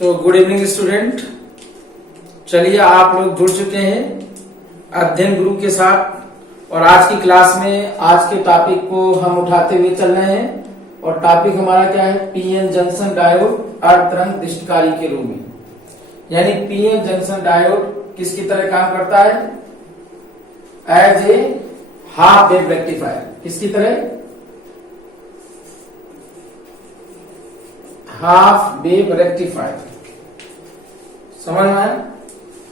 Good evening student. चलिए आप लोग जुड़ चुके हैं अध्ययन गुरु के साथ और आज की क्लास में आज के टॉपिक को हम उठाते हुए चल रहे हैं और टॉपिक हमारा क्या है, पीएन जंक्शन डायोड अर्ध तरंग दृष्टिकारी के रूप में। यानी पीएन जंक्शन डायोड किसकी तरह काम करता है, as a half wave rectifier. किसकी तरह, हाफ वेव रेक्टिफायर। समझ में आया?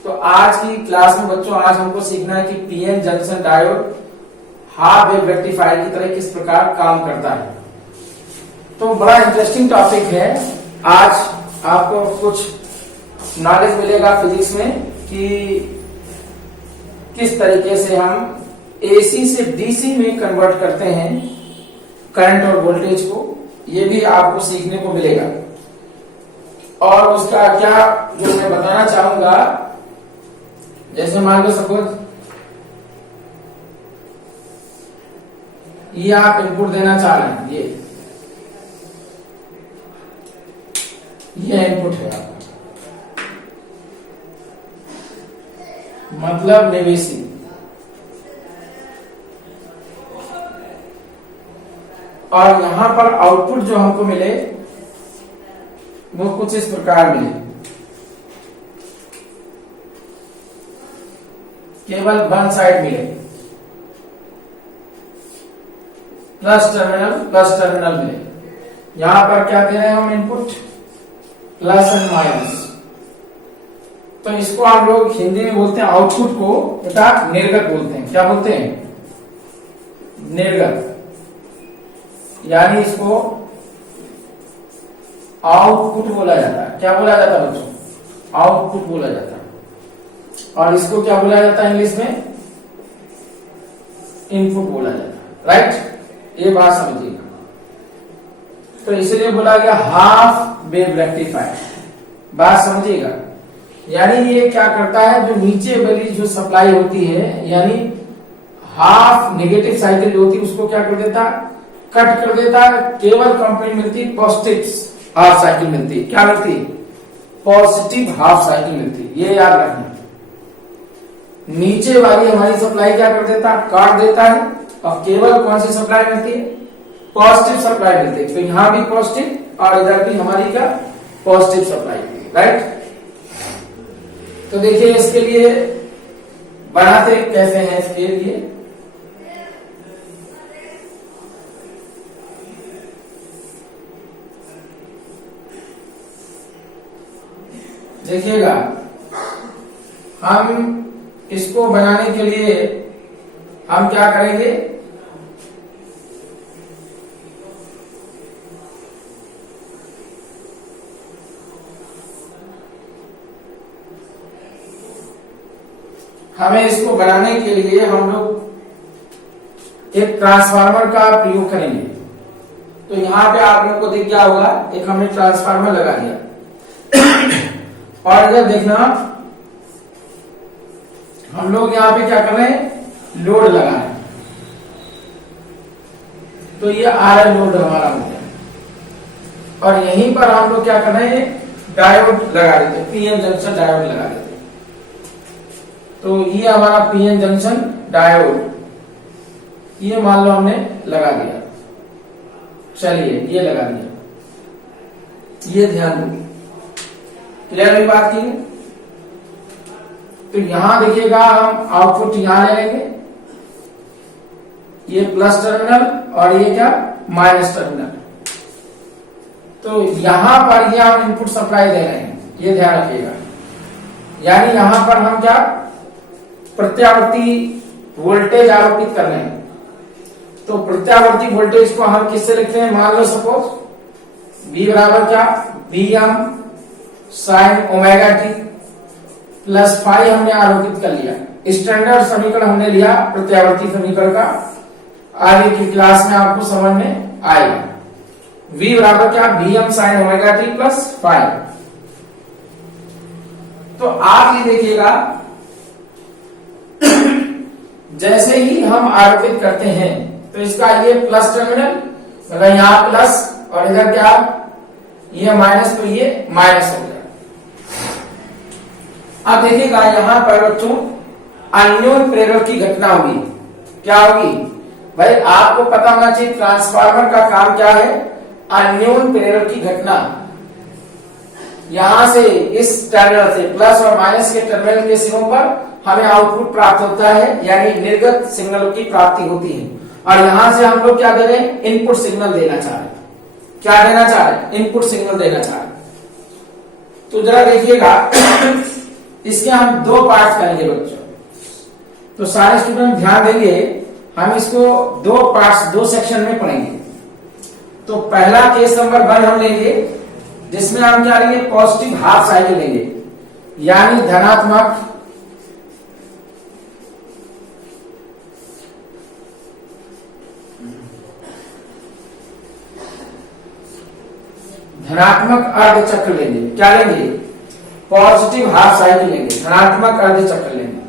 तो आज की क्लास में बच्चों आज हमको सीखना है कि PN junction diode half wave rectifier की तरह किस प्रकार काम करता है। तो बड़ा इंटरेस्टिंग टॉपिक है। आज आपको कुछ नॉलेज मिलेगा फिजिक्स में कि किस तरीके से हम एसी से डीसी में कन्वर्ट करते हैं करंट और वोल्टेज को, ये भी आपको सीखने को मिलेगा। और उसका क्या जो मैं बताना चाहूंगा, जैसे मान लो सपोज ये आप इनपुट देना चाह रहे हैं, ये इनपुट है आपका, मतलब निवेशी। और यहां पर आउटपुट जो हमको मिले वो कुछ इस प्रकार मिले, केवल वन साइड मिले, प्लस टर्मिनल मिले। यहां पर क्या दे रहे हैं हम इनपुट, प्लस एंड माइनस। तो इसको हम लोग हिंदी में बोलते हैं आउटपुट को बेटा निर्गत बोलते हैं। क्या बोलते हैं, निर्गत। यानी इसको आउटपुट बोला जाता है। क्या बोला जाता है बच्चों, आउटपुट बोला जाता है। और इसको क्या बोला जाता है इंग्लिश में, इनपुट बोला जाता है। राइट, ये बात समझिएगा। तो इसलिए बोला गया हाफ वेव रेक्टिफायर, बात समझिएगा। यानी ये क्या करता है, जो नीचे वाली जो सप्लाई होती है यानी हाफ नेगेटिव साइकिल जो होती है उसको क्या कर देता, कट कर देता। केवल कंप्लीट मिलती पॉजिटिव हाफ साइकिल मिलती है। क्या मिलती है, पॉजिटिव हाफ साइकिल मिलती है। ये याद रखना। नीचे वाली हमारी सप्लाई क्या कर देता, काट देता है और केवल कौन सी सप्लाई मिलती है, पॉजिटिव सप्लाई मिलती है। तो यहां भी पॉजिटिव और इधर भी हमारी क्या, पॉजिटिव सप्लाई। राइट। तो देखिए इसके लिए बनाते कैसे हैं, इसके लिए देखिएगा। हम इसको बनाने के लिए हम क्या करेंगे, हमें इसको बनाने के लिए हम लोग एक ट्रांसफार्मर का प्रयोग करेंगे। तो यहां पे आप लोग को देख क्या होगा, एक हमने ट्रांसफार्मर लगा दिया और इधर देखना हम लोग यहां पे क्या कर रहे हैं, लोड लगा रहे हैं। तो ये आर लोड हमारा हो गया। और यहीं पर हम लोग क्या कर रहे हैं, डायोड लगा देते हैं, पीएन जंक्शन डायोड लगा देते हैं। तो ये हमारा पीएन जंक्शन डायोड, ये मान लो हमने लगा दिया। चलिए ये लगा दिया, ये ध्यान दो। क्लियर हुई बात की। तो यहां देखिएगा हम आउटपुट यहां ले लेंगे, ये प्लस टर्मिनल और ये क्या, माइनस टर्मिनल। तो यहां पर ये हम इनपुट सप्लाई दे रहे हैं, ये ध्यान रखिएगा। यानी यहां पर हम क्या, प्रत्यावर्ती वोल्टेज आरोपित कर रहे हैं। तो प्रत्यावर्ती वोल्टेज को हम किससे लिखते हैं, मान लो सपोज V बराबर क्या, Vm sine omega T plus phi हमने आरोपित कर लिया। स्टैंडर्ड समीकरण हमने लिया प्रत्यावर्ती समीकरण का, आगे की क्लास में आपको समझ में आएगा। V बराबर क्या, Vm sine omega T plus phi. तो आप ये देखिएगा जैसे ही हम आरोपित करते हैं तो इसका ये प्लस टर्मिनल, मतलब यहां प्लस और इधर क्या, ये माइनस, तो ये माइनस हो गया। अब देखिएगा यहाँ पर बच्चों अन्योन प्रेरक की घटना होगी। क्या होगी भाई, आपको पता होना चाहिए ट्रांसफार्मर का काम क्या है। अन्योन प्रेरक की घटना, यहां से इस टर्मिनल से प्लस और माइनस के टर्मिनल के सिरों पर हमें आउटपुट प्राप्त होता है, यानी निर्गत सिग्नल की प्राप्ति होती है। और यहां से हम लोग क्या दे रहे हैं, इनपुट सिग्नल देना चाह रहे हैं। क्या देना चाह रहे हैं, इनपुट सिग्नल देना चाह रहे हैं। तो जरा देखिएगा इसके हम दो पार्ट करेंगे बच्चों। तो सारे स्टूडेंट ध्यान देंगे, हम इसको दो पार्ट्स, दो सेक्शन में पढ़ेंगे। तो पहला केस नंबर 1 हम लेंगे, जिसमें हम क्या लेंगे, पॉजिटिव हाफ साइकिल लेंगे, यानी धनात्मक अर्ध चक्र लेंगे। क्या लेंगे, पॉजिटिव हाफ साइकिल लेंगे, धनात्मक अर्ध चक्र लेंगे।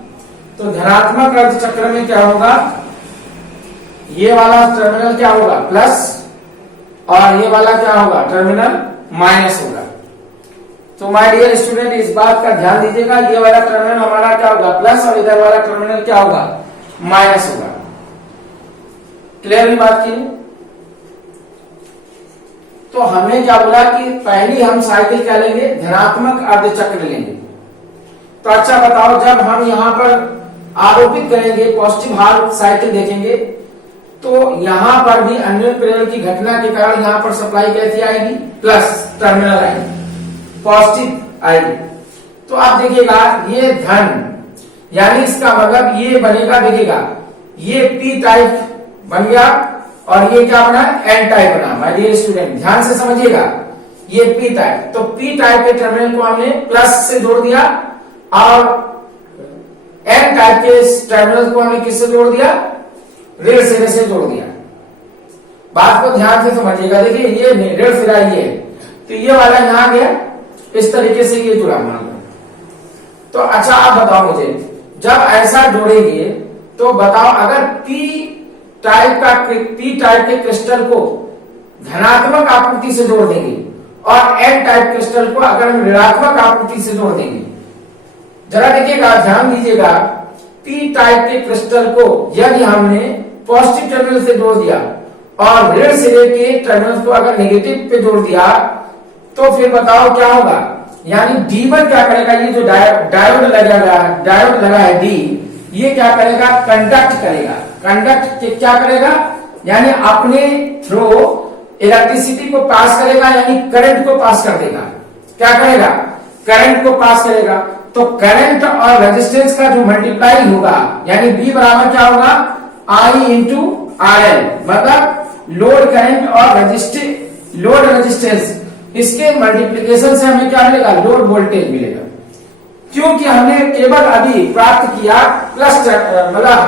तो धनात्मक अर्ध चक्र में क्या होगा, ये वाला टर्मिनल क्या होगा, प्लस, और ये वाला क्या होगा, टर्मिनल माइनस होगा। तो माय डियर स्टूडेंट इस बात का ध्यान दीजिएगा, ये वाला टर्मिनल हमारा क्या होगा, प्लस, और इधर वाला टर्मिनल क्या होगा, माइनस होगा। क्लियर हुई बात की। तो हमने क्या बोला कि पहली हम साइकिल क्या लेंगे, धनात्मक अर्ध चक्र लेंगे। तो अच्छा बताओ, जब हम यहां पर आरोपित करेंगे, पॉजिटिव हाफ साइकिल देखेंगे, तो यहां पर भी अन्योन प्रेरण की घटना के कारण यहां पर सप्लाई कैसी आएगी, प्लस टर्मिनल आएगी, पॉजिटिव आएगी। तो आप देखिएगा ये धन, यानी इसका मतलब ये बनेगा, देखिएगा ये पी टाइप बन गया और ये क्या बना, एन टाइप बना। माय डियर स्टूडेंट ध्यान से समझिएगा, ये पी टाइप, तो पी टाइप के टर्मिनल को हमने प्लस से जोड़ दिया और एन टाइप के टर्मिनल को हमने किससे जोड़ दिया, ऋण सिरे से जोड़ दिया। बात को ध्यान से समझिएगा, देखिए ये ऋण सिरा ये है, तो ये वाला यहां गया, इस तरीके से ये जुड़ा मान लो। तो अच्छा आप बताओ मुझे, जब ऐसा जोड़ेंगे तो बताओ, अगर पी टाइप के क्रिस्टल को धनात्मक आपूर्ति से जोड़ देंगे और एन टाइप क्रिस्टल को अगर हम ऋणात्मक आपूर्ति से जोड़ देंगे, जरा देखिएगा, ध्यान दीजिएगा, पी टाइप के क्रिस्टल को यदि हमने पॉजिटिव टर्मिनल से जोड़ दिया और ऋण सिरे के टर्मिनल को अगर नेगेटिव पे जोड़ दिया, तो फिर बताओ क्या होगा, यानी D1 क्या करेगा, ये जो डायोड लगा है D, ये क्या करेगा, कंडक्ट करेगा। कंडक्ट क्या करेगा, यानी अपने थ्रू इलेक्ट्रिसिटी को पास करेगा, यानी करंट को पास कर देगा। क्या करेगा, करंट को पास करेगा। तो करंट और रेजिस्टेंस का जो मल्टीप्लाई होगा, यानी B बराबर क्या होगा, I इंटू RL, मतलब लोड करंट और लोड रेजिस्टेंस, इसके मल्टीप्लीकेशन से हमें क्या मिलेगा, लोड वोल्टेज मिलेगा। क्योंकि हमने केवल अभी प्राप्त किया प्लस मतलब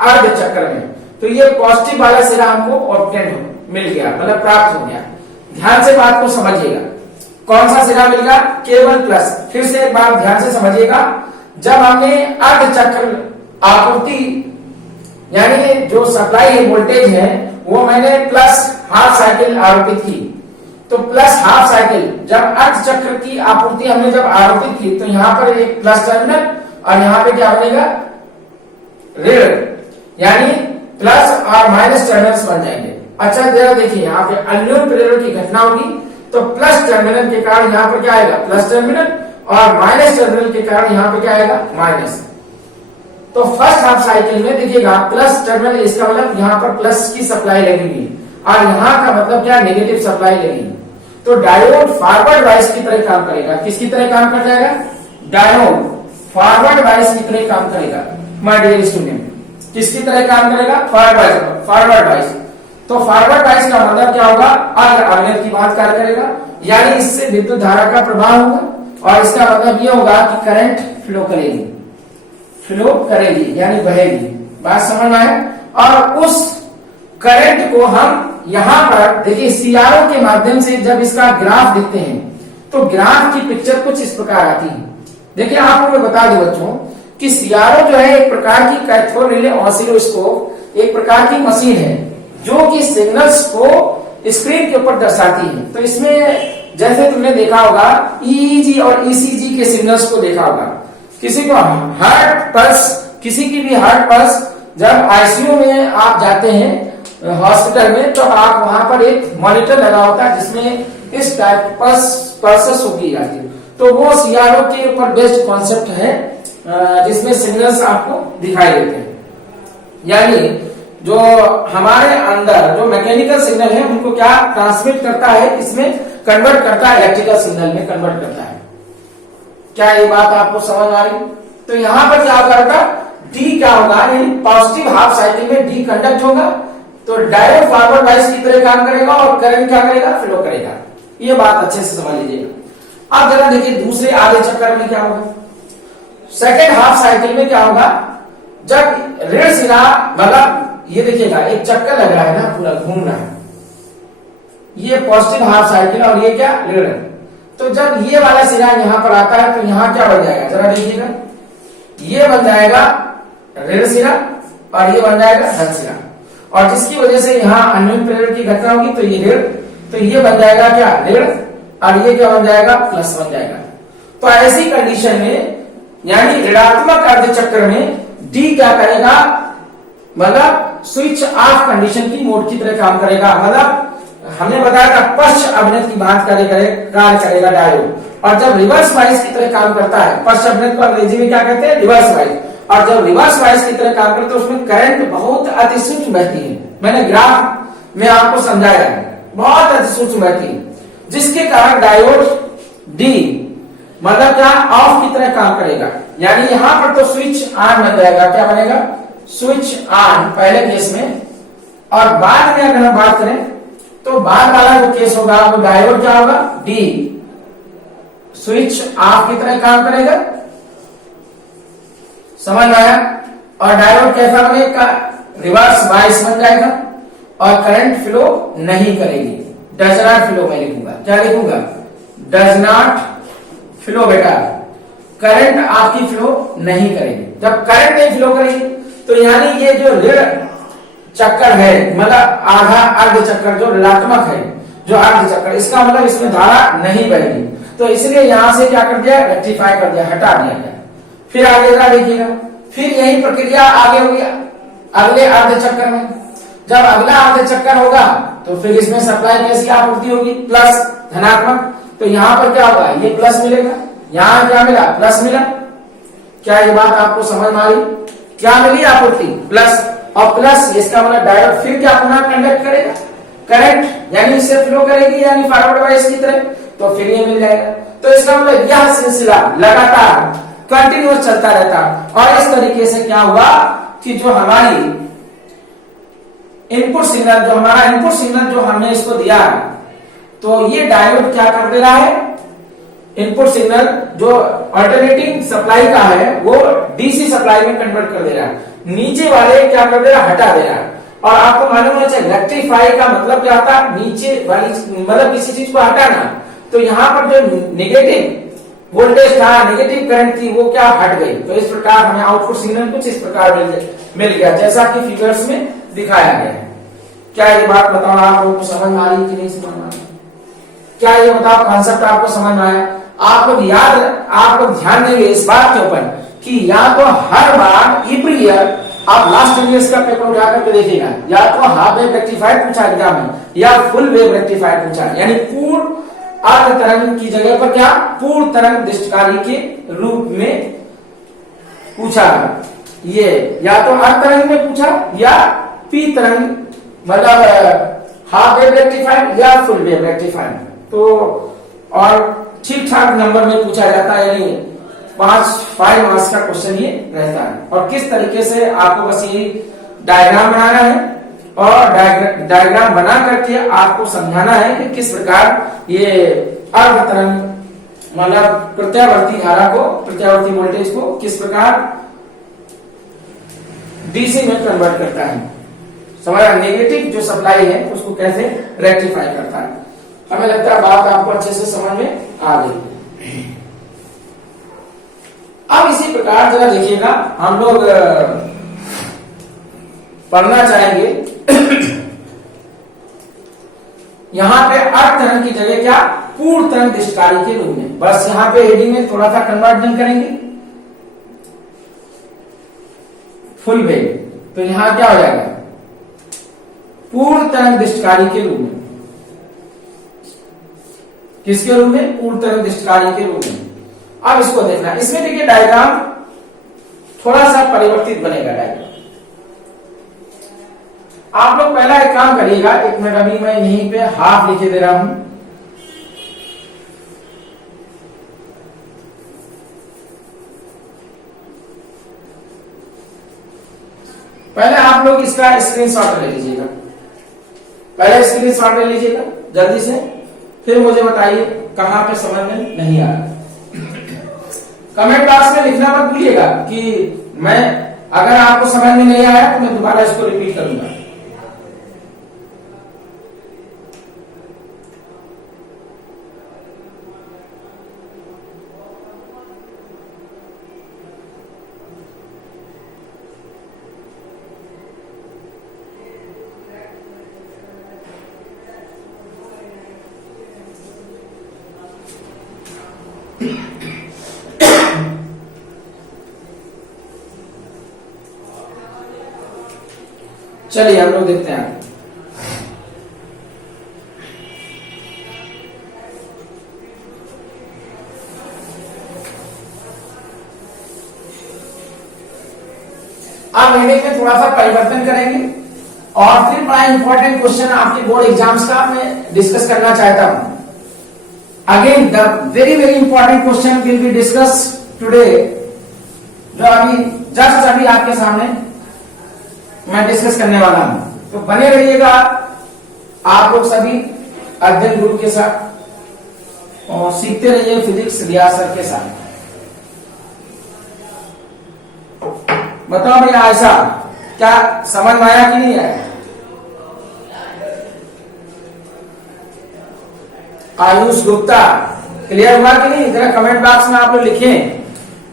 अर्ध चक्र में, तो ये पॉजिटिव वाला सिरा हमको ऑब्टेन मिल गया, मतलब प्राप्त हो गया। ध्यान से बात को समझिएगा, कौन सा सिरा मिलेगा, केवल प्लस। फिर से एक बार ध्यान से समझिएगा, जब हमने अर्ध चक्र आपूर्ति यानी जो सप्लाई है वोल्टेज है, वो मैंने प्लस हाफ साइकिल आरोपित की, तो प्लस हाफ साइकिल जब अर्ध चक्र की आपूर्ति हमने जब आरोपित की, तो यहां पर एक प्लस टर्मिनल और यहां पे क्या बनेगा, ऋण, यानी प्लस और माइनस टर्मिनल्स बन जाएंगे। अच्छा जरा देखिए, यहाँ पे अन्योन प्रेरण की घटना होगी, तो प्लस टर्मिनल के कारण यहाँ पर क्या आएगा, प्लस टर्मिनल, और माइनस टर्मिनल के कारण यहाँ पे क्या आएगा, माइनस। तो फर्स्ट हाफ साइकिल में देखिएगा प्लस टर्मिनल, इसका मतलब यहाँ पर प्लस की सप्लाई लगेगी और यहाँ का मतलब क्या, नेगेटिव सप्लाई लगेगी। तो डायोड फॉरवर्ड वाइस की तरह काम करेगा। किसकी तरह काम कर जाएगा, डायोड फॉरवर्ड वाइस की तरह काम करेगा। माय डियर स्टूडेंट, किसकी तरह काम करेगा, फॉरवर्ड वाइस। तो फॉरवर्ड वाइस का मतलब क्या होगा, अग्र की बात कार्य करेगा, यानी इससे विद्युत धारा का प्रवाह होगा और इसका मतलब यह होगा कि करंट फ्लो करेगी, यानी बहेगी। बात समझ में आए। और उस करंट को हम यहां पर देखिए सीआरओ के माध्यम से जब इसका ग्राफ देखते हैं, तो ग्राफ की पिक्चर कुछ इस प्रकार आती है। देखिए आपको मैं बता दूं बच्चों कि सीआरओ जो है एक प्रकार की कैथोड रिले ऑसिलोस्कोप, एक प्रकार की मशीन है जो कि सिग्नल्स को स्क्रीन के ऊपर दर्शाती है। तो इसमें जैसे तुमने देखा होगा ईईजी और ईसीजी के सिग्नल्स को देखा होगा, किसी को हार्ट पल्स, किसी की भी हार्ट पल्स, जब आईसीयू में आप जाते हैं हॉस्पिटल में, तो आप वहां पर एक मॉनिटर लगा होता है जिसमें इस टाइप पल्सेस की जाती है। तो वो सीआरओ के ऊपर बेस्ड कॉन्सेप्ट है, जिसमें सिग्नल्स आपको दिखाई देते हैं। यानी जो हमारे अंदर जो मैकेनिकल सिग्नल है उनको क्या ट्रांसमिट करता है, इसमें कन्वर्ट करता है, इलेक्ट्रिकल सिग्नल में कन्वर्ट करता है। क्या ये बात आपको समझ आ रही? तो यहां पर क्या होगा, डी क्या होगा, पॉजिटिव हाफ साइकिल में डी कंडक्ट होगा, तो डायोड फॉरवर्ड वाइज की तरह काम करेगा और करंट क्या करेगा, फ्लो करेगा। ये बात अच्छे से समझ लीजिएगा। अब जरा देखिए दूसरे आधे चक्कर में क्या होगा। सेकेंड हाफ साइकिल में क्या होगा, जब ऋण सिरा, मतलब ये देखिएगा एक चक्कर लग रहा है ना, पूरा घूम रहा है, ये पॉजिटिव हाफ साइकिल और ये क्या ऋण। तो जब ये वाला सिरा यहां पर आता है तो यहां क्या बन जाएगा, जरा देखिएगा, ये बन जाएगा ऋण सिरा और ये बन जाएगा धन सिरा, और जिसकी वजह से यहाँ अन्योन्य प्रेरण की घटना होगी, तो ये ऋण, तो ये बन जाएगा क्या ऋण, और ये क्या बन जाएगा, प्लस बन जाएगा। तो ऐसी कंडीशन में यानी ऋणात्मक अर्ध चक्र में डी क्या करेगा, मतलब स्विच ऑफ कंडीशन की मोड की तरह काम करेगा। मतलब हमने बताया था पश्च अभिनत की बात कार्य करेगा डायोड, और जब रिवर्स वाइज की तरह काम करता है, पश्च अभिनत को अंग्रेजी में क्या कहते हैं, रिवर्स वाइज, और जब रिवर्स वाइज की तरह काम करते हैं उसमें करंट बहुत अति सूक्ष्म बहती है। मैंने ग्राफ में आपको समझाया है, बहुत अति सूक्ष्म बहती है, जिसके कारण डायोड डी मतलब क्या ऑफ की तरह काम करेगा। यानी यहां पर तो स्विच ऑन बन जाएगा, क्या बनेगा, स्विच ऑन पहले केस में, और बाद में अगर हम बात करें तो बाद वाला जो केस होगा वो डायोड क्या होगा, डी स्विच ऑफ की तरह काम करेगा। समझ में आया? और डायोड कैसा बनेगा, रिवर्स बायस बन जाएगा और करंट फ्लो नहीं करेगी, डज नॉट फ्लो। मैं लिखूंगा, क्या लिखूंगा, डज नॉट फ्लो। बेटा करंट आपकी फ्लो नहीं करेगी। जब करंट नहीं फ्लो करेगी तो यानी ये जो ऋण चक्कर है, मतलब आधा अर्ध चक्कर जो ऋणात्मक है, जो अर्ध चक्कर, इसका मतलब इसमें धारा नहीं बहेगी, तो इसलिए यहां से क्या कर दिया, रेक्टिफाई कर दिया, हटा दिया गया। फिर आगे जरा देखिएगा, फिर यही प्रक्रिया आगे हो गया अगले अर्ध चक्कर में। जब अगला अर्ध चक्कर होगा तो फिर इसमें सप्लाई कैसी आपूर्ति होगी, प्लस धनात्मक। तो यहां पर क्या होगा, ये प्लस मिलेगा, यहां क्या मिला, प्लस मिला। क्या ये बात आपको समझ में आ रही? क्या मिली आपूर्ति, प्लस, और प्लस इसका मतलब डायोड फिर क्या पुनः कंडक्ट करेगा करंट, यानी इससे फ्लो करेगी, यानी फॉरवर्ड वाइज की तरह, तो फिर ये मिल जाएगा। तो इसका मतलब यह सिलसिला लगातार कंटिन्यूअस चलता रहता। और इस तरीके से क्या हुआ कि जो हमारी इनपुट सिग्नल, जो हमारा इनपुट सिग्नल जो हमने इसको दिया, तो ये डायोड क्या कर दे रहा है, इनपुट सिग्नल जो अल्टरनेटिंग सप्लाई का है वो डीसी सप्लाई में कन्वर्ट कर दे रहा है, नीचे वाले क्या कर दे रहा है, हटा दे रहा है। और आपको मालूम होना चाहिए रेक्टिफाई का मतलब क्या होता है, नीचे वाली मतलब किसी चीज को हटाना। तो यहाँ पर जो नेगेटिव वोल्टेज था, नेगेटिव करंट थी, वो क्या हट गई। तो इस प्रकार हमें आउटपुट सिग्नल कुछ इस प्रकार मिल गया, जैसा कि फिगर्स में दिखाया गया है। क्या ये बात बताओ आप लोगों को समझ में आ रही कि नहीं समझ में आ रही? क्या ये बताओ कॉन्सेप्ट आपको समझ में आया? आप लोग ध्यान देंगे इस बात के ऊपर कि या तो हर बार एवरी ईयर आप लास्ट ईयर्स का पेपर उठा करके देखिएगा, या तो हाफ वेव रेक्टिफाइड पूछा एग्जाम में, या फुल वेव रेक्टिफाइड पूछा, यानी पूर्ण अर्ध तरंग की जगह पर क्या पूर्ण तरंग दृष्टिकारी के रूप में पूछा। ये या तो अर्ध तरंग में पूछा या पी तरंग, मतलब हाफ वेव रेक्टिफाइड या फुल वेव रेक्टिफाइड। तो और ठीक ठाक नंबर में पूछा जाता है, यानी 5 मार्क्स का क्वेश्चन ये रहता है। और किस तरीके से आपको बस ये डायग्राम बनाना है और डायग्राम बना करके आपको समझाना है कि किस प्रकार ये अर्ध तरंग मतलब प्रत्यावर्ती धारा को, प्रत्यावर्ती वोल्टेज को किस प्रकार डीसी में कन्वर्ट करता है, समझा। नेगेटिव जो सप्लाई है उसको कैसे रेक्टिफाई करता है। हमें लगता है बात आपको अच्छे से समझ में आ गई। अब इसी प्रकार जरा देखिएगा, हम लोग पढ़ना चाहेंगे यहां पे अर्ध तरंग की जगह क्या पूर्ण तरंग दृष्टिकारी के रूप में। बस यहां पे हेडिंग में थोड़ा सा कन्वर्जन करेंगे, फुल वेव, तो यहां क्या हो जाएगा, पूर्ण तरंगदृष्टकारी के रूप में। किसके रूप में, पूर्ण तरंगदृष्टकारी के रूप में। अब इसको देखना, इसमें देखिए डायग्राम थोड़ा सा परिवर्तित बनेगा डायग्राम। आप लोग पहला एक काम करिएगा, एक मिनट, अभी मैं यहीं पे हाफ लिखे दे रहा हूं। पहले आप लोग इसका स्क्रीनशॉट ले लीजिएगा, पहले स्क्रीनशॉट ले लीजिएगा जल्दी से, फिर मुझे बताइए कहां पे समझ में नहीं आ रहा। कमेंट बॉक्स में लिखना मत भूलिएगा कि मैं, अगर आपको समझ में नहीं आया तो मैं दोबारा इसको रिपीट करूंगा। चलिए हम लोग देखते हैं। अब हेडिंग में थोड़ा सा परिवर्तन करेंगे और फिर बड़ा इंपॉर्टेंट क्वेश्चन आपके बोर्ड एग्जाम्स का मैं डिस्कस करना चाहता हूं। Again the very very important question will be discuss today, जो अभी जस्ट अभी आपके सामने मैं डिस्कस करने वाला हूं। तो बने रहिएगा आप लोग सभी अध्ययन ग्रुप के साथ और सीखते रहिए फिजिक्स रियाज सर के साथ। बताओ भैया ऐसा क्या समझ में आया कि नहीं आया? आयुष गुप्ता क्लियर हुआ कि नहीं? जरा कमेंट बॉक्स में आप लोग लिखें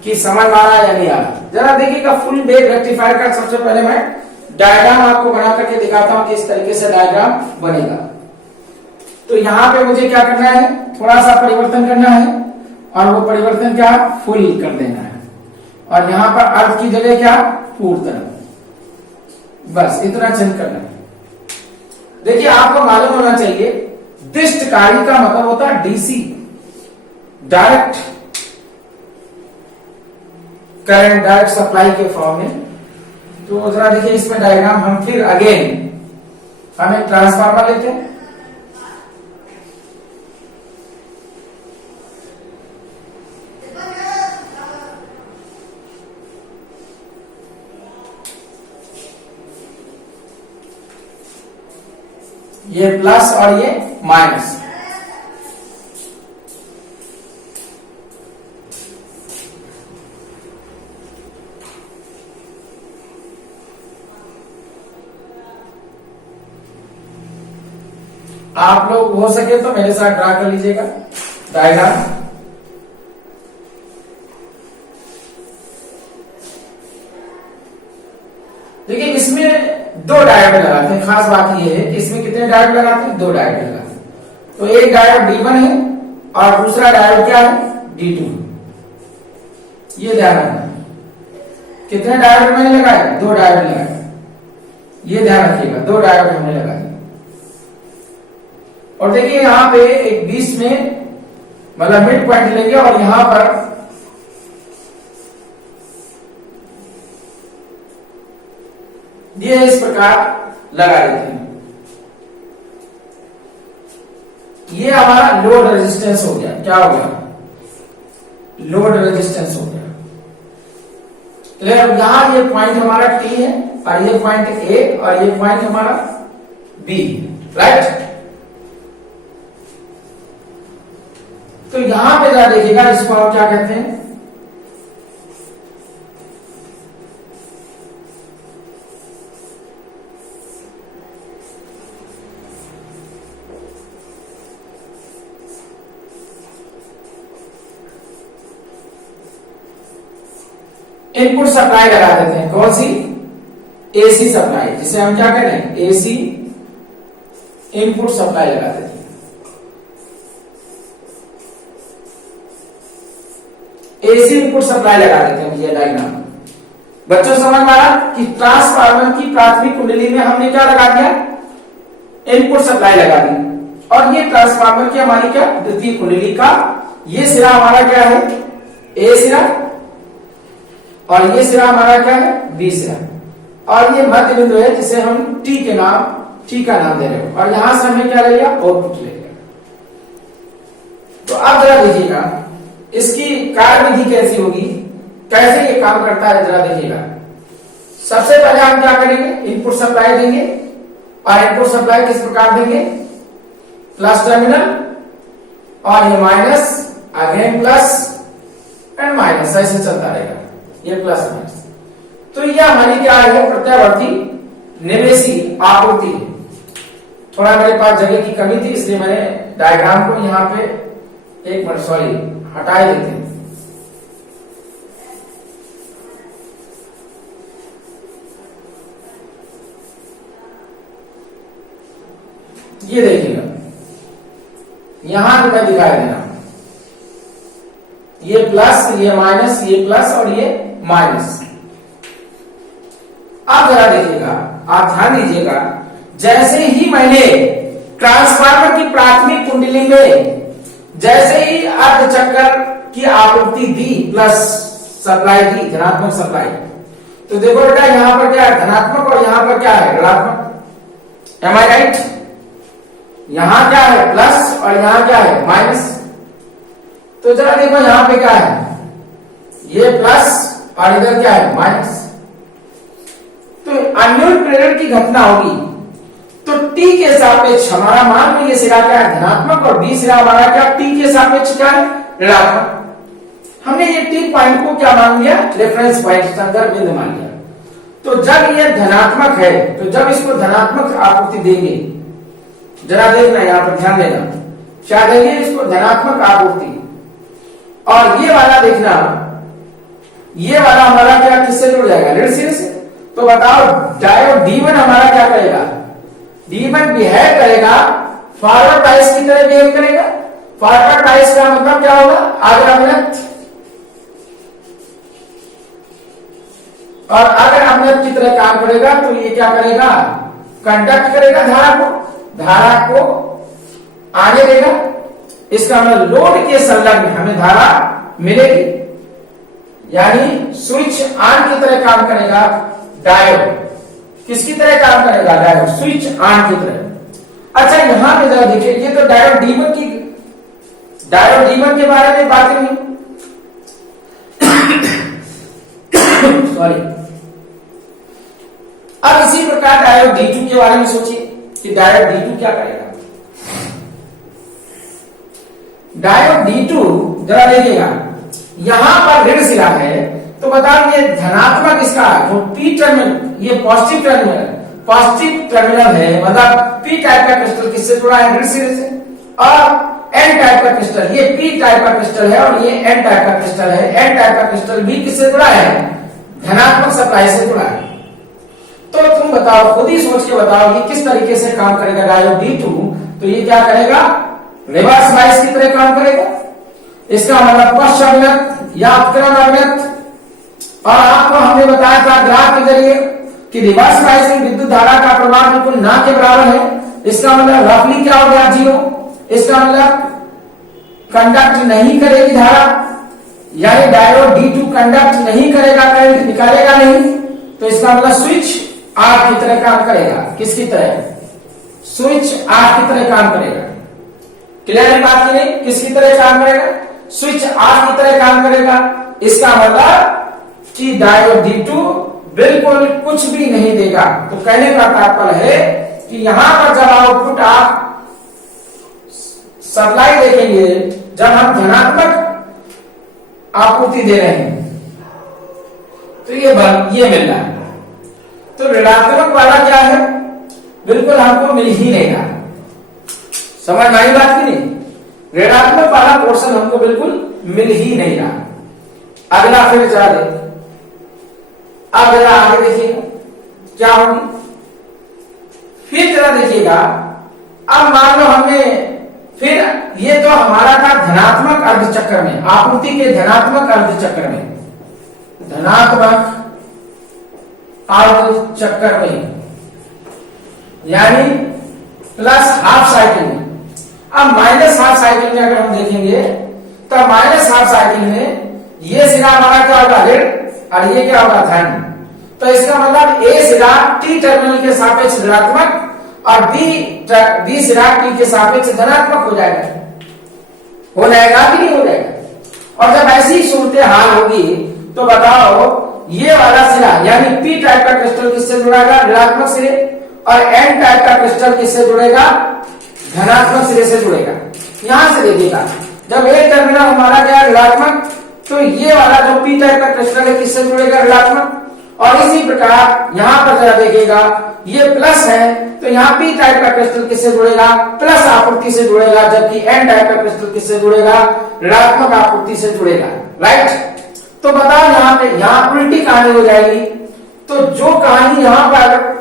कि समझ में आ रहा है या नहीं आ रहा। जरा देखिएगा फुल वेव रेक्टिफायर का सबसे पहले मैं डायग्राम आपको बना करके दिखाता हूं कि इस तरीके से डायग्राम बनेगा। तो यहां पे मुझे क्या करना है, थोड़ा सा परिवर्तन करना है और वो परिवर्तन क्या, फुल कर देना है। और यहां पर अर्थ की जगह क्या, पूर्ण तरंग, बस इतना चेंज करना है। देखिए आपको मालूम होना चाहिए दृष्टकारी का मतलब होता है DC, direct current, direct supply के फॉर्म में। तो जरा देखिए इसमें डायग्राम हम फिर अगेन हम एक ट्रांसफार्मर लेते हैं। ये प्लस और ये माइनस, आप लोग हो सके तो मेरे साथ ड्रा कर लीजिएगा डायग्राम। देखिए इसमें दो डायोड लगाते हैं, खास बात यह है कि इसमें कितने डायोड लगाते हैं, दो डायोड लगाते हैं। तो एक डायोड D1 है और दूसरा डायोड क्या है, D2। ये ध्यान रखना, कितने डायोड मैंने लगाए, दो डायोड लगाए, ये ध्यान रखिएगा, दो डायोड हमने लगाए। और देखिए यहां पे एक बीच में मतलब मिड पॉइंट लेंगे और यहां पर ये इस प्रकार लगा देते हैं। ये हमारा लोड रेजिस्टेंस हो गया, क्या हो गया, लोड रेजिस्टेंस हो गया। तो यहां ये पॉइंट हमारा T है और ये पॉइंट A और ये पॉइंट हमारा B, राइट। तो यहां पे जरा देखिएगा, इसको आप क्या कहते हैं, इनपुट सप्लाई लगा देते हैं। कौन सी, एसी सप्लाई, जिसे हम क्या कहते हैं, एसी इनपुट सप्लाई लगा देते हैं। एसी इनपुट सप्लाई लगा देते हैं। ये डायग्राम बच्चों समझ में आया कि ट्रांसफार्मर की प्राथमिक कुंडली में हमने क्या लगा दिया, इनपुट सप्लाई लगा दी, और ये ट्रांसफार्मर की हमारी क्या द्वितीय कुंडली का ये सिरा हमारा क्या है, ए सिरा, और ये सिरा हमारा क्या है, बी सिरा, और ये मध्य बिंदु है जिसे हम टी का नाम दे रहे हो, और यहां से हमने क्या ले लिया, आउटपुट ले लिया। तो अब जरा देखिएगा इसकी कार्य विधि कैसी होगी, कैसे ये काम करता है, जरा देखिएगा। सबसे पहले हम क्या करेंगे, इनपुट सप्लाई देंगे, और इनपुट सप्लाई किस प्रकार देंगे, प्लस टर्मिनल, और ये minus, again plus and minus, ऐसे चलता रहेगा, ये प्लस माइनस। तो ये हमारी क्या है, प्रत्यावर्ती निवेशी आपूर्ति है। थोड़ा मेरे पास जगह की कमी थी, इसलिए मैंने डायग्राम को यहाँ पे एक मिनट सॉरी हटाए देते हैं। ये देखिएगा, यहां पे मैं दिखाई देना, ये प्लस, ये माइनस, ये प्लस और ये माइनस। अब जरा देखिएगा, आप ध्यान दीजिएगा, जैसे ही मैंने ट्रांसफार्मर की प्राथमिक कुंडली में जैसे ही अर्धचक्र की आपूर्ति दी, प्लस सप्लाई दी, धनात्मक सप्लाई, तो देखो बेटा यहां पर क्या है, धनात्मक, और यहां पर क्या है, ऋणात्मक। एम आई राइट? यहां क्या है, प्लस, और यहां क्या है, माइनस। तो जरा देखो यहां पे क्या है, ये प्लस और इधर क्या है, माइनस। तो अन्योन्य प्रेरण की घटना होगी, तो टी के सापेक्ष हमारा मान लो ये सिरा क्या है, धनात्मक, और बी सिरा हमारा क्या, टी के सापेक्ष क्या है, ऋणात्मक। हमने ये टी पॉइंट को क्या मान लिया, रेफरेंस पॉइंट, संदर्भ बिंदु मान लिया। तो जब ये धनात्मक है, तो जब इसको धनात्मक आपूर्ति देंगे, जरा देखना यहां पर ध्यान देना, क्या देंगे इसको, धनात्मक आपूर्ति, और ये वाला देखना, ये वाला हमारा क्या किससे जुड़ जाएगा, ऋण सिरे से। तो बताओ डायोड D1 हमारा क्या करेगा, D1 बिहेव करेगा, फॉरवर्ड बाइस की तरह बिहेव करेगा। फॉरवर्ड बाइस का मतलब क्या होगा, आगे अवनत, और अगर अवनत की तरह काम करेगा तो ये क्या करेगा, कंडक्ट करेगा धारा को आने देगा। इसका मतलब लोड के संलग्न हमें धारा मिलेगी, यानी स्विच ऑन की तरह काम करेगा डायोड। किसकी तरह काम करेगा, डायोड, स्विच ऑन की तरह। अच्छा यहां पे जरा देखिए, ये तो डायोड D1 के बारे में बात नहीं, सॉरी। अब इसी प्रकार डायोड D2 के बारे में सोचिए कि डायोड D2 क्या करेगा। डायोड D2 जरा देखिएगा, यहां पर ऋण सिरा है, तो बताओ ये धनात्मक इसका जो पी टर्मिनल, ये पॉजिटिव टर्मिनल है, मतलब पी टाइप का क्रिस्टल किससे जुड़ा है, ऋण सिरे से, और एन टाइप का क्रिस्टल, ये पी टाइप का क्रिस्टल है और ये एन टाइप का क्रिस्टल है। एन टाइप का क्रिस्टल भी किससे जुड़ा है, धनात्मक सप्लाई से जुड़ा है। तो तुम बताओ, खुद ही सोच के बताओ ये किस तरीके से काम करेगा डायोड D2। तो ये क्या करेगा, रिवर्स बाइस की तरह काम करेगा। इसका मतलब पश्चात या उत्क्रम अवनत। और आपको हमने बताया था ग्राफ के जरिए कि रिवर्स बाइस में विद्युत धारा का प्रवाह बिल्कुल ना के बराबर है। इसका मतलब रफली क्या हो गया, 0। इसका मतलब कंडक्ट नहीं करेगी धारा, यानी डायोड D2 कंडक्ट नहीं करेगा, करंट निकालेगा नहीं। तो इसका मतलब स्विच आर की तरह काम करेगा। किसकी तरह, स्विच आर की तरह काम करेगा। क्लियर है बात की नहीं, किसकी तरह काम करेगा, स्विच आर की तरह काम करेगा। इसका मतलब कि डायोड D2 बिल्कुल कुछ भी नहीं देगा। तो कहने का तात्पर्य है कि यहां पर जब आउटपुट आप सप्लाई देखेंगे, जब हम धनात्मक आपूर्ति दे रहे हैं तो ये मिल रहा है। तो ऋणात्मक वाला क्या है, बिल्कुल हमको मिल ही नहीं रहा। समझ में आई बात की नहीं, ऋणात्मक वाला पोर्शन हमको बिल्कुल मिल ही नहीं रहा। अगला फिर जरा दे, अब जरा आगे देखिएगा क्या होगी। फिर जरा देखिएगा, अब मान लो हमने फिर ये तो हमारा था धनात्मक अर्धचक्र में, आपूर्ति के धनात्मक अर्धचक्र में, धनात्मक अर्ध चक्कर में, यानी प्लस हाफ साइकिल में। अब माइनस हाफ साइकिल में अगर हम देखेंगे तो माइनस हाफ साइकिल में ये सिरा हमारा क्या होगा, ऋण, और ये क्या होगा, धन। तो इसका मतलब ए सिरा टी टर्मिनल के सापेक्ष ऋणात्मक और बी सिरा टी के सापेक्ष धनात्मक हो जाएगा कि नहीं हो जाएगा। और जब ऐसी सूरत हाल होगी तो बताओ ये वाला सिरा यानी पी टाइप का क्रिस्टल किससे जुड़ेगा, ऋणात्मक सिरे, और एन टाइप का क्रिस्टल किससे जुड़ेगा, धनात्मक सिरे से जुड़ेगा। यहां से देखिएगा जब एक टर्मिनल हमारा गया ऋणात्मक तो ये वाला जो पी टाइप का क्रिस्टल है किससे जुड़ेगा, ऋणात्मक। और इसी प्रकार यहां पर जरा देखिएगा ये प्लस है तो यहाँ पी टाइप का क्रिस्टल किससे जुड़ेगा, प्लस आपूर्ति से जुड़ेगा, जबकि एन टाइप का क्रिस्टल किससे जुड़ेगा, ऋणात्मक आपूर्ति से जुड़ेगा। राइट, तो बताओ यहाँ पे यहाँ उल्टी कहानी हो जाएगी। तो जो कहानी यहाँ पर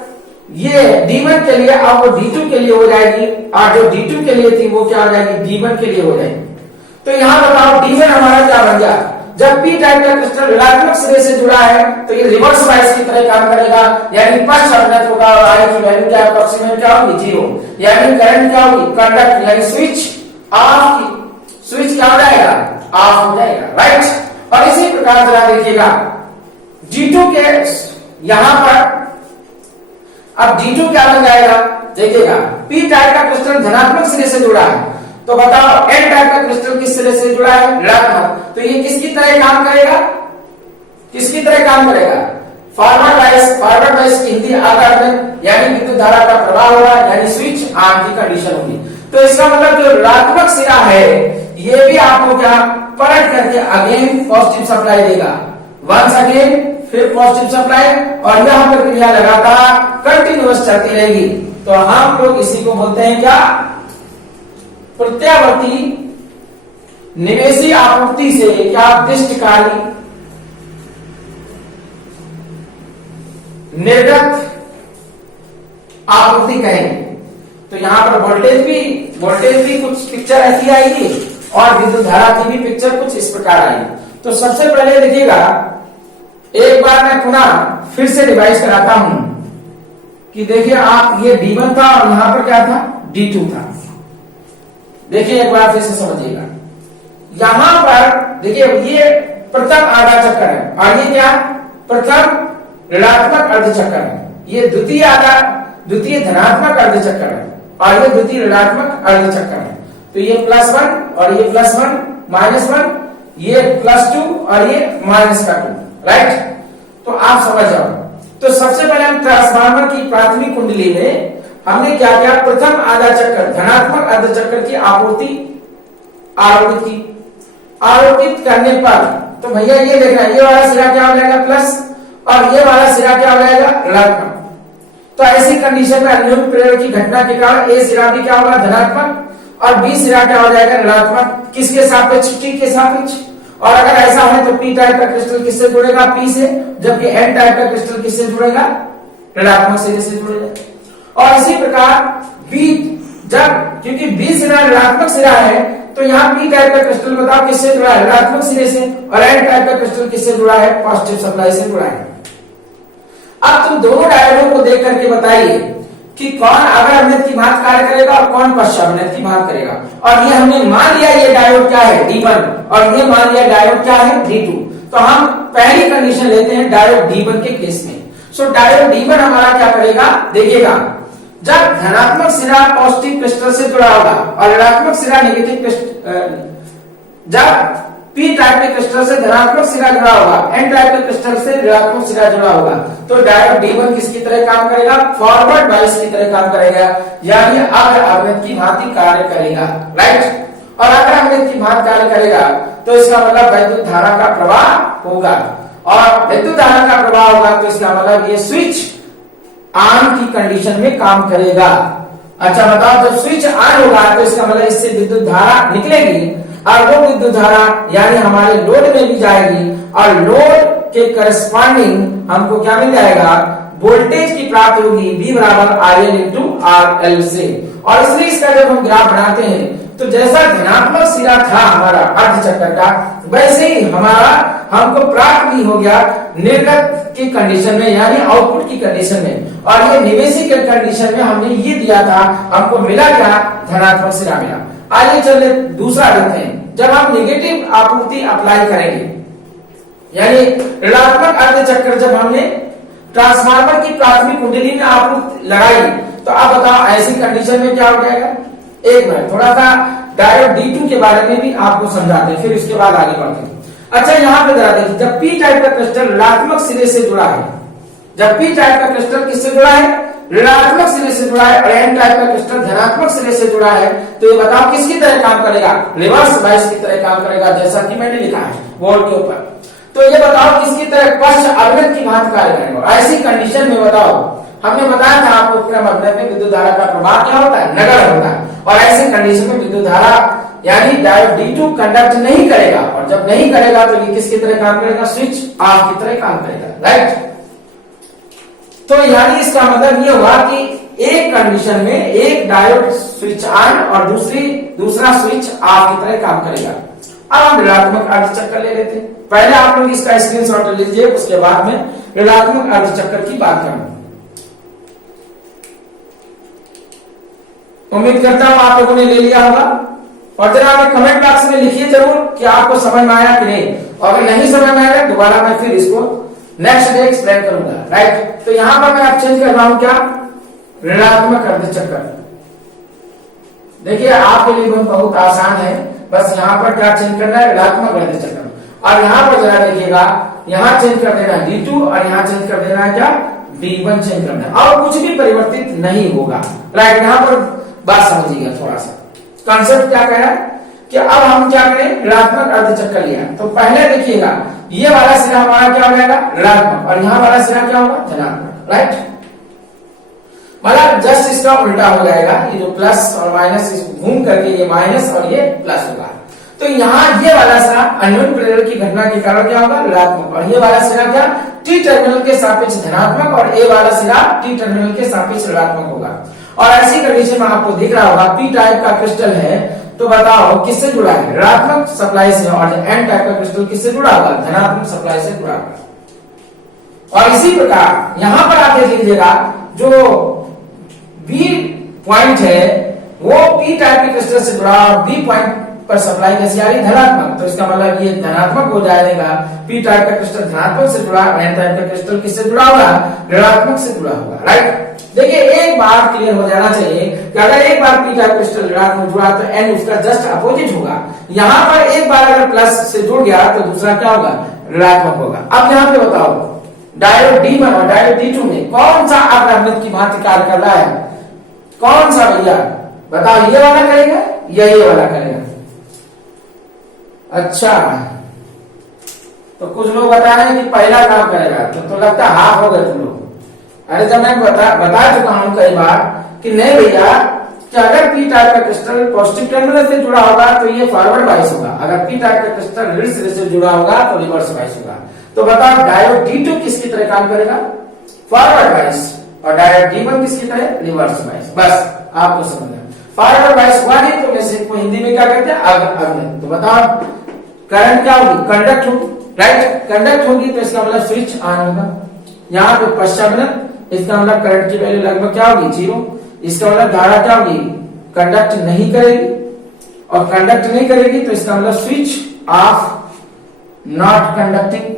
ये D1 के लिए अब वो D2 के लिए हो जाएगी, और जो D2 के लिए थी वो क्या हो जाएगी, D1 के लिए हो जाएगी। तो यहाँ बताओ D1 हमारा क्या बन गया, जब पी टाइप का क्रिस्टल ऋणात्मक सिरे से जुड़ा है तो ये रिवर्स बायस की तरह काम करेगा, यानी पक्ष अवनत होगा और आई की वैल्यू क्या अप्रोक्सीमेट क्या होगी, 0, यानी करंट क्या होगी, कंडक्ट यानी स्विच ऑफ, स्विच क्या हो जाएगा, ऑफ हो जाएगा। राइट, और इसी प्रकार जरा देखिएगा D2 के यहां पर अब D2 क्या बन जाएगा, देखिएगा पी टाइप का क्रिस्टल धनात्मक सिरे से जुड़ा है तो बताओ एन टाइप का क्रिस्टल किस सिरे से जुड़ा है, ऋणात्मक। तो ये किसकी तरह काम करेगा, किसकी तरह काम करेगा, फॉरवर्ड बायस की हिंदी आधार यानी विद्युत धारा का प्रवाह होगा, यानी स्विच ऑन की कंडीशन होगी। तो इसका मतलब जो ऋणात्मक सिरा है ये भी आपको क्या पलट करके अगेन पॉजिटिव सप्लाई देगा, वंस अगेन फिर पॉजिटिव सप्लाई, और यह प्रक्रिया लगातार कंटिन्यूअस चलती रहेगी। तो हम लोग इसी को बोलते हैं क्या, प्रत्यावर्ती निवेशी आपूर्ति से क्या दृष्टिकारी निर्गत आपूर्ति कहेंगे। तो यहां पर वोल्टेज भी कुछ पिक्चर ऐसी आएगी और विद्युत धारा की भी पिक्चर कुछ इस प्रकार आएगी। तो सबसे पहले देखिएगा एक बार मैं पुनः फिर से रिवाइज कराता हूं कि देखिए आप ये D1 था और यहां पर क्या था, D2 था। देखिए एक बार फिर से समझिएगा, यहां पर देखिए ये प्रथम आधा चक्कर है और ये क्या, प्रथम ऋणात्मक अर्धचक्कर है, ये द्वितीय धनात्मक अर्धचक्कर है और ये द्वितीय ऋणात्मक अर्धचक्कर है। तो ये +1 और ये +1 -1, ये +2 और ये -2। राइट, तो आप समझ जाओ। तो सबसे पहले हम ट्रांसफार्मर की प्राथमिक कुंडली में हमने क्या किया, प्रथम आधा चक्कर धनात्मक अर्धचक्कर की आपूर्ति आरोपित करने पर, तो भैया ये देखना ये वाला सिरा क्या हो जाएगा प्लस और ये वाला सिरा क्या हो जाएगा ऋणात्मक। तो ऐसी कंडीशन में अन्योन्य प्रेरण की घटना के कारण ए सिरा भी क्या होगा धनात्मक और बी सिरा क्या हो जाएगा ऋणात्मक, किसके सापेक्ष, टी के सापेक्ष। और अगर ऐसा है तो पी टाइप का क्रिस्टल किससे जुड़ेगा, पी से, जबकि एन टाइप का क्रिस्टल किससे जुड़ेगा, ऋणात्मक सिरे से जुड़ेगा। और इसी प्रकार बी, जब क्योंकि बी सिरा ऋणात्मक सिरा है तो यहाँ पी टाइप का क्रिस्टल बताओ किससे जुड़ा है, ऋणात्मक सिरे से, और एन टाइप का क्रिस्टल किससे जुड़ा है, पॉजिटिव सप्लाई से जुड़ा है। अब तुम दोनों डायोडों को देख करके बताइए कि कौन अग्र की भांति कार्य करेगा और कौन पश्चात की भांति करेगा। और ये हमने मान लिया ये डायोड क्या है D1 और ये मान लिया डायोड क्या है D2। तो हम पहली कंडीशन लेते हैं डायोड D1 के केस में। सो डायोड D1 हमारा क्या करेगा, देखिएगा जब धनात्मक सिरा पॉजिटिव क्रिस्टल से जुड़ा होगा और ऋणात्मक सिरा नेगेटिव क्रिस्टल, जब पी टाइप के क्रिस्टल से धनात्मक सिरा जुड़ा होगा, एन टाइप के क्रिस्टल से ऋणात्मक सिरा जुड़ा होगा, तो डायोड D1 किसकी तरह काम करेगा, फॉरवर्ड बायस की तरह काम करेगा, यानी अग्र अवनत की भांति कार्य करेगा। राइट, और अग्र अवनत की भांति कार्य करेगा तो इसका मतलब विद्युत धारा का प्रवाह होगा, और विद्युत धारा का प्रवाह होगा तो इसका मतलब ये स्विच ऑन की कंडीशन में काम करेगा। अच्छा बताओ, जब स्विच ऑन होगा तो इसका मतलब इससे विद्युत धारा निकलेगी और वो विद्युत धारा यानी हमारे लोड में भी जाएगी और लोड के करस्पॉन्डिंग हमको क्या मिल जाएगा, वोल्टेज की प्राप्ति होगी V बराबर IL इंटू RL से। और इसलिए इसका जब हम ग्राफ बनाते हैं तो जैसा धनात्मक सिरा था हमारा अर्धचक्कर का, वैसे ही हमारा हमको प्राप्त भी हो गया निर्गत की कंडीशन में, यानी आउटपुट की कंडीशन में, और ये निवेशी के कंडीशन में हमने ये दिया था, हमको मिला क्या, धनात्मक सिरा मिला। आइए चलिए दूसरा देखते हैं। जब हम नेगेटिव आपूर्ति अप्लाई करेंगे, यानी ऋणात्मक अर्धचक्र जब हमने ट्रांसफार्मर की प्राथमिक कुंडली में आपूर्ति लगाई, तो अब बताओ ऐसी कंडीशन में क्या हो जाएगा। एक मिनट, थोड़ा सा डायोड D2 के बारे में भी आपको समझाते हैं, फिर उसके बाद आगे बढ़ते हैं। अच्छा, यहाँ पे जरा देखिए, जब पी टाइप का क्रिस्टल ऋणात्मक सिरे से जुड़ा है, जब पी टाइप का क्रिस्टल किससे जुड़ा है, ऋणात्मक सिरे से जुड़ा है, और एन टाइप का क्रिस्टल धनात्मक सिरे से जुड़ा है, तो ये बताओ किसकी तरह काम करेगा, रिवर्स बाइस की तरह काम करेगा, जैसा कि मैंने लिखा है बोर्ड के ऊपर। तो ये बताओ किसकी तरह, पश्च अवनत की भांति कार्य करेगा। ऐसी कंडीशन में बताओ, हमने बताया था आपको क्रम अवनत में विद्युत धारा का प्रवाह क्या होता है, नगण्य होता है, और ऐसी कंडीशन में विद्युत धारा यानी डायोड D2 कंडक्ट नहीं करेगा, और जब नहीं करेगा तो ये किसकी तरह काम करेगा, स्विच ऑफ की तरह काम करेगा, राइट। तो यानी इसका मतलब ये हुआ कि एक कंडीशन में एक डायोड स्विच ऑन और दूसरा स्विच ऑफ की तरह काम करेगा। अब हम ऋणात्मक अर्धचक्र ले लेते हैं। पहले आप लोग इसका स्क्रीनशॉट ले लीजिए, उसके बाद में ऋणात्मक अर्धचक्र की बात करूंगा। उम्मीद करता हूं आप लोगों ने ले लिया होगा, और जरा हमें कमेंट बॉक्स में लिखिए जरूर कि आपको समझ में आया कि नहीं, और अगर नहीं समझ में आएगा दोबारा मैं फिर इसको नेक्स्ट डे एक्सप्लेन करूंगा, राइट। तो यहां पर मैं अब चेंज कर रहा हूं क्या, ऋणात्मक अर्धचक्र। देखिए आपके लिए बहुत आसान है, बस यहाँ पर क्या चेंज करना है, ऋणात्मक अर्धचक्र। और यहाँ पर जरा देखिएगा, यहाँ चेंज कर देना है D2 और यहाँ चेंज कर देना है क्या, D1 चेंज करना है, और कुछ भी परिवर्तित नहीं होगा, राइट। यहाँ पर बात समझिएगा, थोड़ा सा कॉन्सेप्ट क्या कह रहा है कि अब हम क्या करें, ऋणात्मक अर्धचक्र लिया, तो पहले देखिएगा ये वाला सिरा हमारा क्या हो जाएगा, ऋणात्मक, और यहाँ वाला सिरा क्या होगा, धनात्मक, राइट। मतलब जस्ट इसका उल्टा हो जाएगा, ये जो प्लस और माइनस घूम करके ये माइनस और ये प्लस होगा। तो यहाँ ये वाला सिरा अन्योन्य प्रेरण की घटना के कारण क्या होगा, ऋणात्मक, और ये वाला सिरा क्या, टी टर्मिनल के सापेक्ष धनात्मक, और ए वाला सिरा टी टर्मिनल के सापेक्ष ऋणात्मक होगा। और ऐसी कंडीशन में आपको दिख रहा होगा पी टाइप का क्रिस्टल है, तो बताओ किससे जुड़ा है, ऋणात्मक सप्लाई से, और एन टाइप का क्रिस्टल किससे जुड़ा होगा, धनात्मक सप्लाई से जुड़ा होगा। और इसी प्रकार यहां पर आप देख लीजिएगा, जो बी पॉइंट है वो पी टाइप के क्रिस्टल से जुड़ा, और बी पॉइंट पर सप्लाई कैसी आ रही, धनात्मक, तो इसका मतलब ये धनात्मक हो जाएगा। पी टाइप का क्रिस्टल धनात्मक से जुड़ा, एन टाइप का क्रिस्टल किससे जुड़ा होगा, ऋणात्मक से जुड़ा होगा, राइट। देखिए एक बार क्लियर हो जाना चाहिए कि अगर एक बार पी टाइप क्रिस्टल ऋणात्मक जुड़ा तो एन उसका जस्ट अपोजिट होगा। यहाँ पर एक बार अगर प्लस से जुड़ गया तो दूसरा क्या होगा, ऋणात्मक होगा। अब यहाँ पे बताओ डायोड D1 और डायोड D2 में कौन सा अवनत की भांति कार्य कर रहा है, कौन सा भैया बताओ, ये वाला करेगा या ये वाला करेगा। अच्छा, तो कुछ लोग बता रहे हैं कि पहला काम करेगा, तो लगता है हाफ हो गए तुम लोग। अरे जब मैं बता चुका हूं कई बार कि नहीं भैया, कि अगर पी टाइप का क्रिस्टल पॉजिटिव टर्मिनल से जुड़ा होगा तो ये फॉरवर्ड बाइस होगा, अगर पी टाइप का क्रिस्टल ऋण सिरे से जुड़ा होगा तो रिवर्स बाइस होगा। तो बताओ डायोड D2 किसकी तरह काम करेगा, फॉरवर्ड बाइस, और डायोड D1 किसकी तरह, रिवर्स बाइस। बस आपको समझना, फॉरवर्ड बाइस हुआ नहीं तो मैं इसको हिंदी में क्या कहते हैं, अवनत। तो बताओ करंट क्या होगी, कंडक्ट होगी, राइट। कंडक्ट होगी तो इसका मतलब स्विच ऑन होगा। यहाँ पे पश्चावनत, इसका मतलब करंट की वैल्यू लगभग क्या होगी, 0। इसका मतलब धारा क्या होगी, कंडक्ट नहीं करेगी, और कंडक्ट नहीं करेगी तो इसका मतलब स्विच ऑफ, नॉट कंडक्टिंग।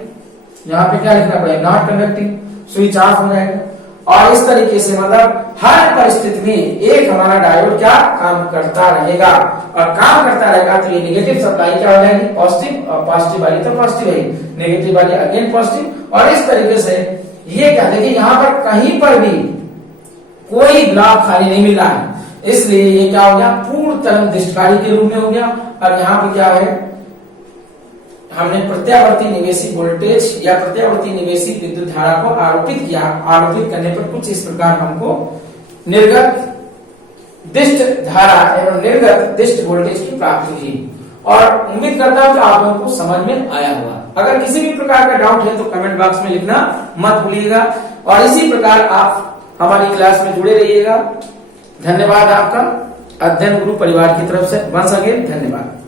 यहाँ पे क्या लिखना पड़ेगा, नॉट कंडक्टिंग, स्विच ऑफ हो जाएगा। और इस तरीके से मतलब हर परिस्थिति में एक हमारा डायोड क्या काम करता रहेगा, और काम करता रहेगा तो ये नेगेटिव सप्लाई क्या हो जाएगी, पॉजिटिव, और पॉजिटिव वाली तो पॉजिटिव है, नेगेटिव वाली अगेन पॉजिटिव। और इस तरीके से ये क्या देखिए, यहाँ पर कहीं पर भी कोई ब्लॉक खाली नहीं मिला है, इसलिए ये क्या हो गया, पूर्ण तरंग दिष्टकारी के रूप में हो गया। अब यहाँ पे क्या है, हमने प्रत्यावर्ती निवेशी वोल्टेज या प्रत्यावर्ती निवेशी विद्युत धारा को आरोपित किया। आरोपित करने पर कुछ इस प्रकार हमको निर्गत दिष्ट धारा एवं निर्गत दिष्ट वोल्टेज की प्राप्ति हुई। और उम्मीद करता हूं कि आप लोगों को समझ में आया होगा। अगर किसी भी प्रकार का डाउट है तो कमेंट बॉक्स में लिखना मत भूलिएगा, और इसी प्रकार आप हमारी क्लास में जुड़े रहिएगा। धन्यवाद आपका, अध्ययन गुरु परिवार की तरफ से वंस अगेन धन्यवाद।